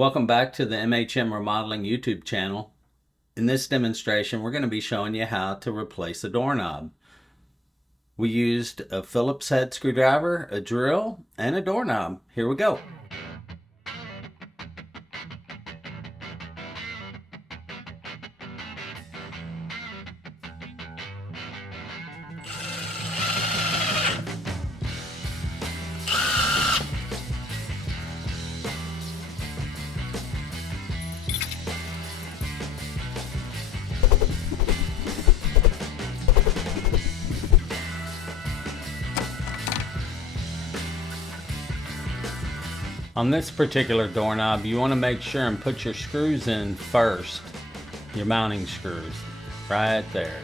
Welcome back to the MHM Remodeling YouTube channel. In this demonstration, we're going to be showing you how to replace a doorknob. We used a Phillips head screwdriver, a drill, and a doorknob. Here we go. On this particular doorknob, you want to make sure and put your screws in first, your mounting screws, right there.